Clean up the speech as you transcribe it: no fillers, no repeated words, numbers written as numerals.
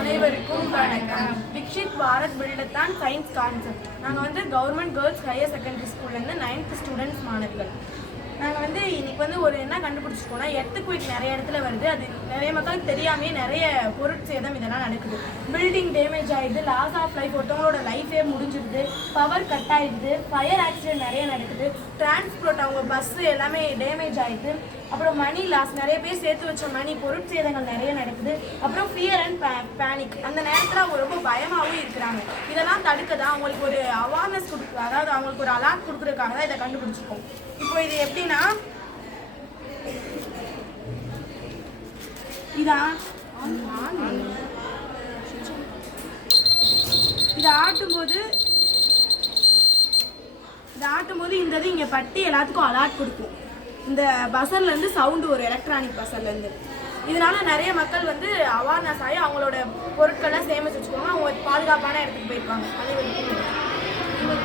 அனைவருக்கும் வணக்கம். Viksit Bharat buildathon science concept. நாங்கள் கவர்மெண்ட் கேர்ள்ஸ் ஹையர் செகண்டரி ஸ்கூல்லேருந்து 9th ஸ்டூடெண்ட்ஸ் மாணவர்கள். நாங்கள் இன்னைக்கு ஒரு என்ன கண்டுபிடிச்சிருக்கோம்னா, எர்த்குவேக் நிறைய இடத்துல வருது. அது நிறைய மக்களுக்கு தெரியாமே நிறைய பொருட்சேதம் இதெல்லாம் நடக்குது. பில்டிங் டேமேஜ் ஆகிடுது, லாஸ் ஆஃப் லைஃப், ஒருத்தவங்களோட லைஃபே முடிஞ்சிடுது, பவர் கட் ஆகிடுது, ஃபயர் ஆக்சிடென்ட் நிறைய நடக்குது, டிரான்ஸ்போர்ட் அவங்க பஸ்ஸு எல்லாமே டேமேஜ் ஆகிடுது. அப்புறம் மணி லாஸ், நிறைய பேர் சேர்த்து வச்ச மணி பொருட்சேதங்கள் நிறைய நடக்குது. அப்புறம் ஃபியர் அண்ட் பேனிக், அந்த நேரத்தில் அவங்க ரொம்ப பயமாகவும் இருக்கிறாங்க. இதெல்லாம் தடுக்க தான் அவங்களுக்கு ஒரு அவேர்னஸ் கொடுக்குறது, அதாவது அவங்களுக்கு ஒரு அலர்ட் கொடுக்குறதுக்காக தான் இதை கண்டுபிடிச்சிருக்கோம். இப்போ இது எப்படின்னா, இதை ஆட்டும்போது இந்த இது இங்கே பட்டி எல்லாத்துக்கும் அலர்ட் கொடுக்கும். இந்த பஸ்ஸர்லேருந்து சவுண்டு ஒரு எலக்ட்ரானிக் பஸ்ஸர்லேருந்து. இதனால நிறைய மக்கள் அவேர்னஸ் ஆகி அவங்களோட பொருட்கள்லாம் சேமிச்சு வச்சுக்கோங்க. அவங்க பாதுகாப்பான இடத்துக்கு போயிருப்பாங்க.